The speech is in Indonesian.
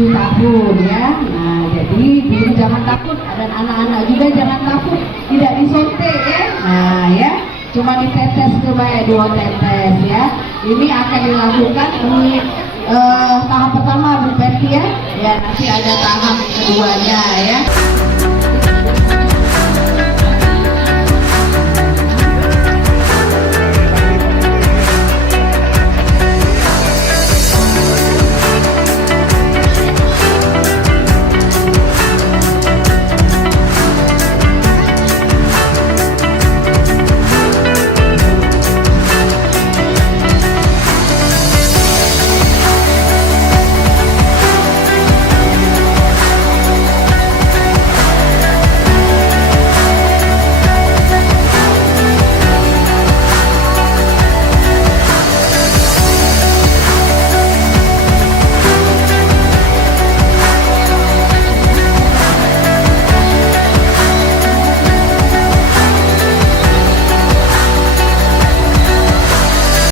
7 tahun ya. Nah, jadi ibu jangan takut, dan anak-anak juga jangan takut, tidak disuntik ya. Nah ya, cuma ditetes supaya 2 tetes ya. Ini akan dilakukan di tahap pertama Bu Peti ya. Ya, nanti ada tahap keduanya ya.